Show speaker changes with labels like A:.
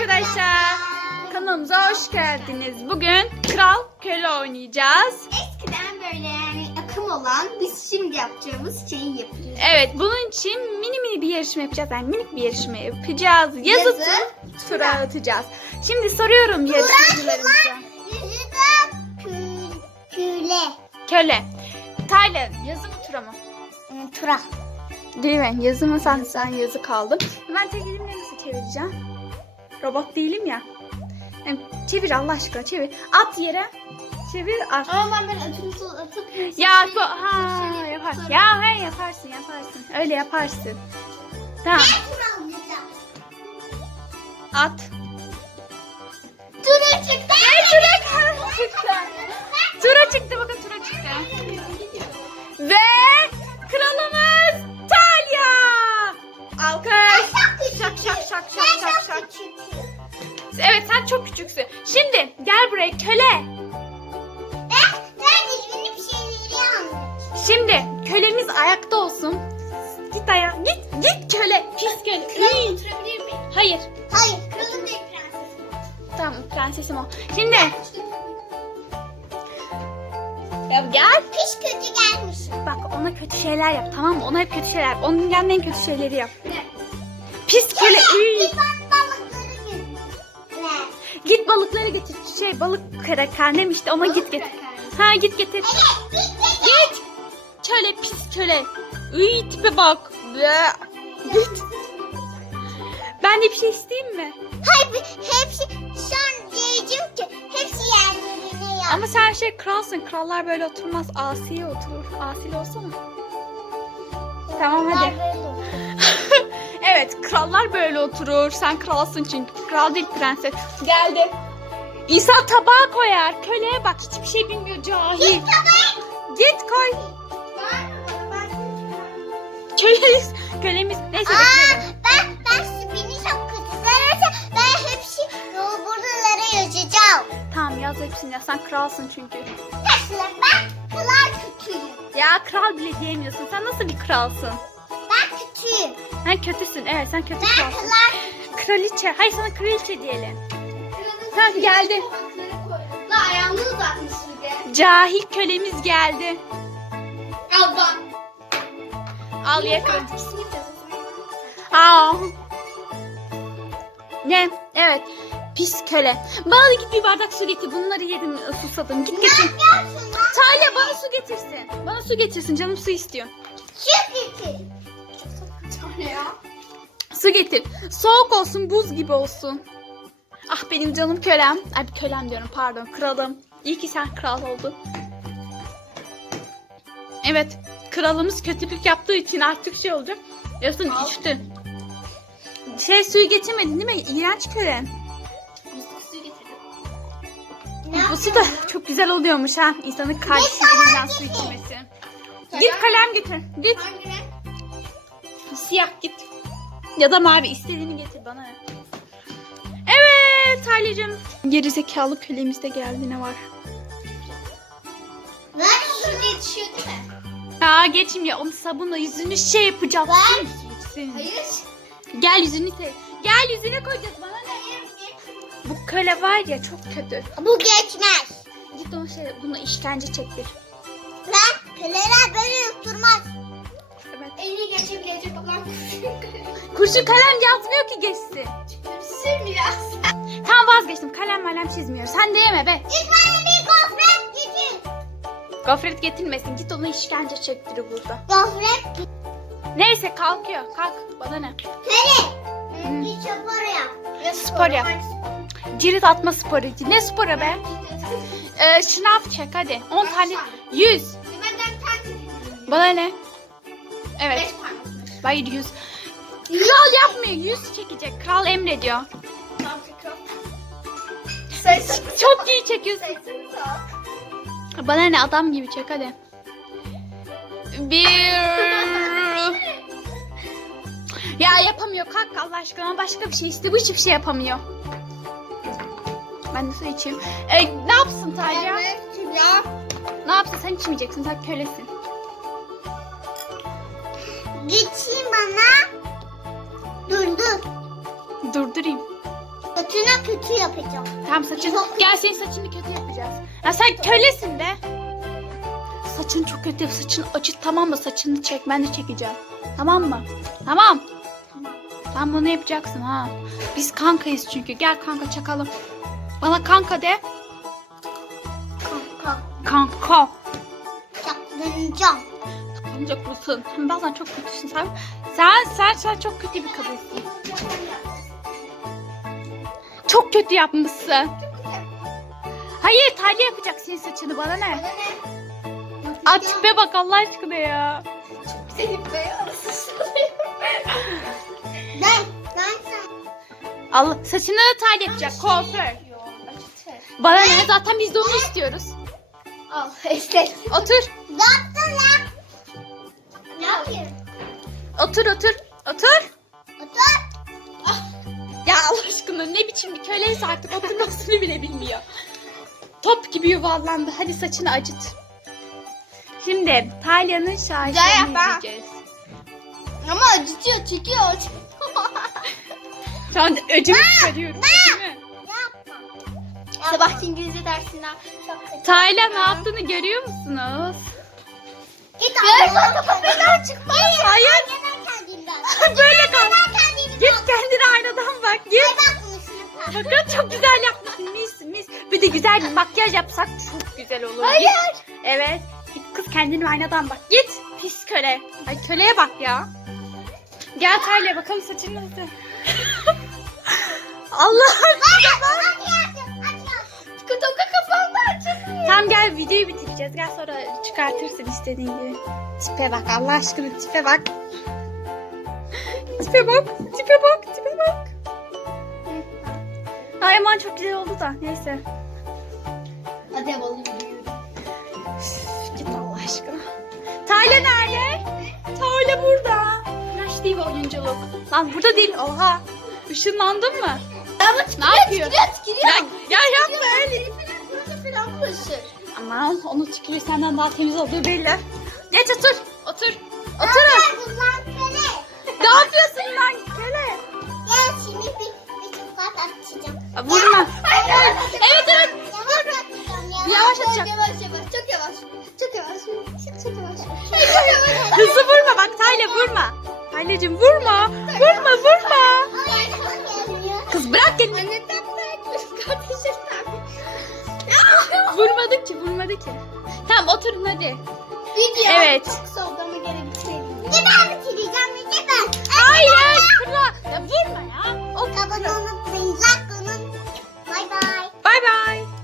A: arkadaşlar. Kanalımıza hoş geldiniz. Bugün kral köle oynayacağız.
B: Eskiden böyle yani akım olan biz şimdi yapacağımız şeyi yapıyoruz.
A: Evet bunun için mini mini bir yarışma yapacağız. Yani minik bir yarışma yapacağız. Yazı,
B: Yazı,
A: tu- tura atacağız. Şimdi soruyorum yarışmacılarımıza.
B: Yüzü de kü- küle.
A: Köle. Tayla yazı mı tura mı?
B: Tura.
A: Değil mi? Yazı mı sen, sen yazı kaldım. Ben tek elimle nasıl çevireceğim? Robot değilim ya. Yani çevir Allah aşkına çevir. At yere. Çevir at.
B: Ama ben böyle atıp atıp
A: Ya bu ha yapar. Ya he yaparsın yaparsın. Öyle yaparsın. Tamam. At.
B: Tura çıktı.
A: Ay tura çıktı. Tura çıktı bakın tura çıktı. Ve kralımız Talya. Alkış. Şak şak şak şak şak şak. Evet sen çok küçüksün. Şimdi gel buraya köle.
B: Ben, ben ilgili bir şeyleri.
A: Şimdi kölemiz ayakta olsun. Git ayağa. Git git köle. Pis köle. Üy.
B: oturabilir miyim?
A: Hayır.
B: Hayır. Kralım değil prensesim.
A: Tamam prensesim o. Şimdi ya gel.
B: Kış kötü gelmiş.
A: Bak ona kötü şeyler yap tamam mı? Ona hep kötü şeyler yap. Onun yanında en kötü şeyleri yap.
B: Ne?
A: Pis köle. Üy. Git balıkları getir. Şey balık krakernem işte ona git getir. Ha git getir. Git. Köle pis köle. Üy tipe bak. Bleh. Git. Ben de bir şey isteyeyim mi?
B: Hayır hepsi son diyeceğim ki hepsi yerlerine yap.
A: Ama sen şey kralsın. Krallar böyle oturmaz. Asiye oturur. Asili olsana. Tamam hadi. Evet krallar böyle oturur. Sen kralsın çünkü. Kral değil prenses. Geldi. İnsan tabağa koyar. Köleye bak hiçbir şey bilmiyor cahil. Git koy. Kölemiz. Kölemiz. Neyse bekleyelim.
B: ben ben beni çok kötü zararsa ben hepsi yol buralara yazacağım.
A: Tamam yaz hepsini ya. Sen kralsın çünkü.
B: Mesela ben kral kötüyüm.
A: Ya kral bile diyemiyorsun. Sen nasıl bir kralsın?
B: Kötüyüm.
A: Sen kötüsün. Evet sen kötü
B: Ben
A: kralsın.
B: kral.
A: Kraliçe. Hayır sana kraliçe diyelim. Tamam geldi.
B: La ayağını uzatmış bir de.
A: Cahil kölemiz geldi.
B: Al bak.
A: Al yakın. Aa. Ne? Evet. Pis köle. Bana da git bir bardak su getir. Bunları yedim susadım. Git getir. Talya bana su getirsin. Bana su getirsin. Canım su istiyor.
B: Çık ya.
A: Su getir. Soğuk olsun, buz gibi olsun. Ah benim canım kölem. Ay kölem diyorum pardon. Kralım. İyi ki sen kral oldun. Evet. Kralımız kötülük yaptığı için artık şey olacak. Yazın içti. Şey suyu getirmedin değil mi? İğrenç köle.
B: suyu getirdim.
A: Bu su da çok güzel oluyormuş ha. İnsanın kalbisinden su içmesi. Git kalem getir. Git. Siyah git. Ya da mavi istediğini getir bana. Evet Talya'cığım. Geri zekalı kölemiz de geldi ne var?
B: Ver su yetişiyor değil mi?
A: Aa geçmiyor. Onu sabunla yüzünü şey yapacağız. Silsin.
B: Hayır.
A: Gel yüzünü te. Gel yüzüne koyacağız bana ne? Bu köle var ya çok kötü.
B: Bu geçmez.
A: Git onu şey, bunu işkence çektir.
B: Ben köleler böyle yutturmaz.
A: Kurşun kalem yazmıyor ki geçsin.
B: sürmüyor.
A: Tamam vazgeçtim. Kalem malem çizmiyor. Sen de yeme be.
B: Git bana bir gofret getir.
A: Gofret getirmesin. Git ona işkence çektir burada.
B: Gofret
A: Neyse kalkıyor. Kalk. Bana ne?
B: Köle. Bir spor yap. Ya
A: Spor yap. Cirit atma sporu. Ne sporu be? Ee, şınav çek hadi. 10 tane. 100.
B: Benden takip
A: Bana ne? Evet. Hayır 100. Kral yapmıyor. 100 çekecek. Kral
B: tekrar. Sayısını
A: Çok iyi çekiyorsun. Bana ne adam gibi çek hadi. Bir. Ya yapamıyor. Kalk Allah aşkına. Başka bir şey iste. Bu hiçbir şey yapamıyor. Ben de su içeyim. E, ne yapsın?
B: Evet ya.
A: Ne yapsın? Sen içmeyeceksin. Sen kölesin.
B: Geçeyim bana. Dur dur.
A: Durdurayım.
B: Saçına kötü yapacağım.
A: Tamam saçın.
B: Çok-
A: Gel senin saçını kötü yapacağız. Ya sen kölesin be. Saçın çok kötü. Saçını acıt tamam mı? Saçını çek. Ben de çekeceğim. Tamam mı? Tamam.
B: Tamam.
A: Sen bunu yapacaksın ha. Biz kankayız çünkü. Gel kanka çakalım. Bana kanka de.
B: Kanka.
A: Kanka.
B: Saklanacağım.
A: Ancak mısın? Sen bazen çok kötüsün sen. Sen sen sen çok kötü bir kadınsın. Çok kötü yapmışsın. Hayır Talya yapacak senin saçını bana ne? Aa tipe bak Allah aşkına ya.
B: Senin beyaz. Ben, ben sen.
A: Allah saçını da Talya yapacak kuaför. Bana ne zaten biz de onu istiyoruz.
B: Al, estet.
A: Otur.
B: Ne
A: Otur otur. Otur.
B: Otur.
A: Ya Allah aşkına ne biçim bir köleyse artık oturmasını bile bilmiyor. Top gibi yuvarlandı. Hadi saçını acıt. Şimdi Talya'nın
B: yap ha.
A: izleyeceğiz.
B: Ama acıtıyor, çekiyor.
A: Şu anda öcümü çıkarıyorum.
B: Sabah İngilizce dersinden çok.
A: Tayla ne yaptığını görüyor musunuz?
B: Git Görsen kapıdan çıkmaz.
A: Hayır. Böyle kal. Git kendine aynadan bak. Git. Bakın çok güzel yapmışsın. Mis mis. Bir de güzel bir makyaj yapsak çok güzel olur.
B: Hayır.
A: Git. Evet. Git kız kendine aynadan bak. Git. Pis köle. Ay köleye bak ya. Gel Tayla bakalım saçın nasıl? Allah'ım.
B: Kutuka kafamda
A: Tamam gel videoyu bitireceğiz. Gel sonra çıkartırsın istediğin gibi. Tipe bak Allah aşkına tipe bak. Tipe bak, tipe bak, tipe bak. Ay aman çok güzel oldu da neyse.
B: Hadi yapalım.
A: Git Allah aşkına. Tayla nerede? Tayla burada. Flash değil oyunculuk. Lan burada değil oha. Işınlandın mı?
B: Ama
A: Ne yapıyor?
B: Tükürüyor, tükürüyor.
A: Ya, ya yapma öyle. Aman onu tükürüğü senden daha temiz olduğu belli. Geç otur. Otur. Oturun. Ne yapıyorsun lan köle?
B: Gel şimdi bir, bir tokat atacağım.
A: Aa, Vurma.
B: Evet
A: Evet evet.
B: Yavaş atacağım.
A: Yavaş atacak.
B: Yavaş yavaş. Çok yavaş. Çok yavaş. Çok, çok yavaş. Çok yavaş.
A: Hızlı vurma bak Tayla vurma. Taylacığım vurma. Vurma vurma. Kız bırak elini. Vurmadı ki vurmadı ki. Tamam oturun hadi.
B: Video.
A: Evet.
B: Çok soğuk ama gene bitirelim. Ne ben bitireceğim ne ben.
A: Hayır. Kıra. Ya vurma ya. O
B: Baba onu